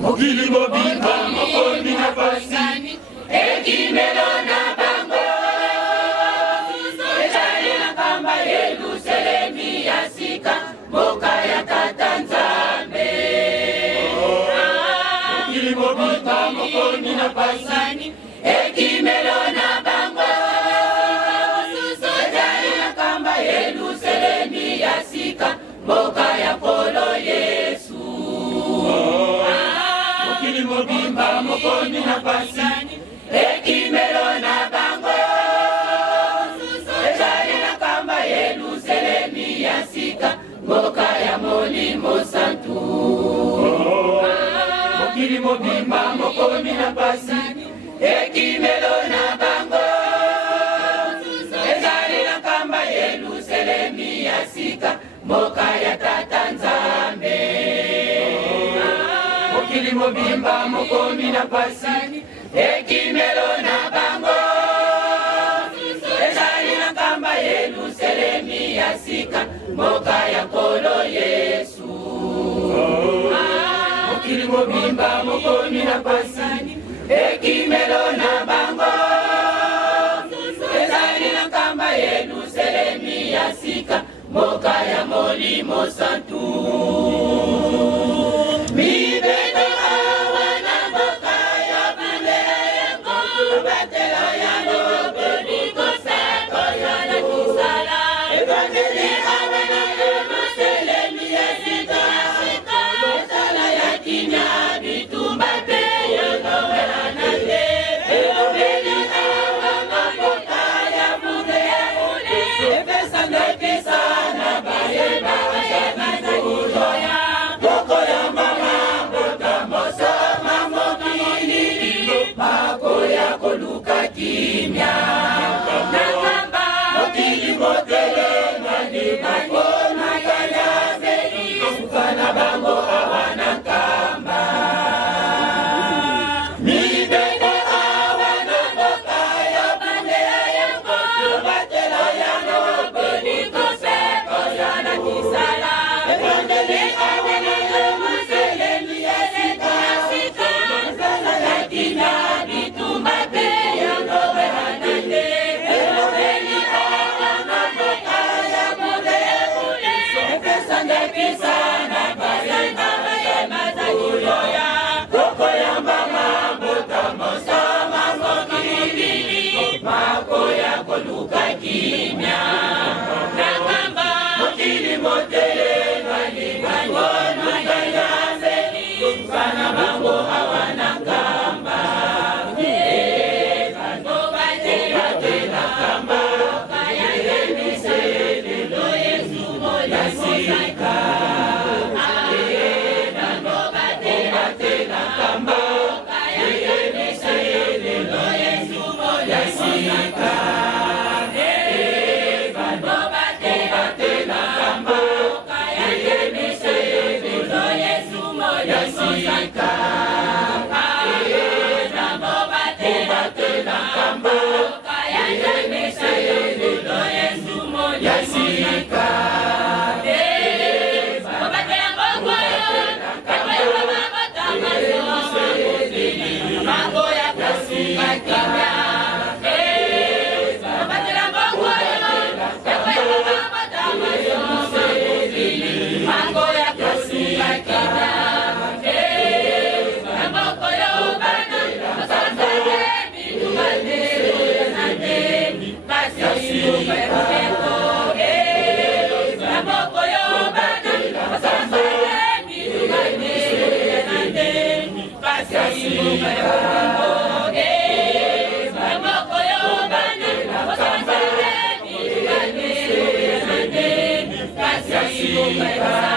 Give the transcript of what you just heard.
mokili mobimba mokoni na pasi ekimelo na bango ezali na kamba Yerusalemi ya sika mboka ya Tata Nzambe. Mokili mobimba mokoni na pasi ekimelo na bango ezali na kamba Yerusalemi ya sika mboka ya Polo Yesu. Mokili mobimba mokoni na pasi ekimelo na bango ezali na kamba Yerusalemi ya sika mboka ya Molimo Santu. Mokili mobimba mokoni na pasi ekimelo na bango ezali na kamba Yerusalemi ya sika mboka ya Tata Nzambe. Mokili mobimba mokoni na pasi ekimelo na bango ezali na kamba Yerusalemi ya sika mboka ya Polo Yesu. Mokili mobimba mokoni na pasi ekimelo na bango ezali na kamba Yerusalemi ya sika mboka ya Molimo Santu. Mibeko awana mboka ya bandera yango batela yango boniko sako yana kisala ebandeli awana Yerusalemi ya sika etala ya kinya bitumba pe yango welanande ebeli awana mboka ya bandera ebesanda pisana bayeba bazabizoya boko ya mama mbota mosoma mokili bako ya koluka kimya nakamba mokili motele ngani bako nakanyazeli sukana bango awana kamba mibeko awana mboka ya bandera yango batela yango boniko seko yana kisala ebandeli awana Yerusalemi ya sika ezala ya kinya bitumba pe yango welanande ebeli awana mboka ya mondele epesanda pisana bayeba bayemazakiloya koko ya mama mbota mosama mokili mako ya koluka kimya nakamba mokili motele ngani bango nakanyazeli bana bango awana kamba bango batela kamba kayayemisele lo Yesu moya sika bango batela kamba kayayemisele lo Yesu moya sika bango batela kamba kayayemisele lo Yesu moya sika bango batela kamba kayayemisele lo Yesu moya sika Bye.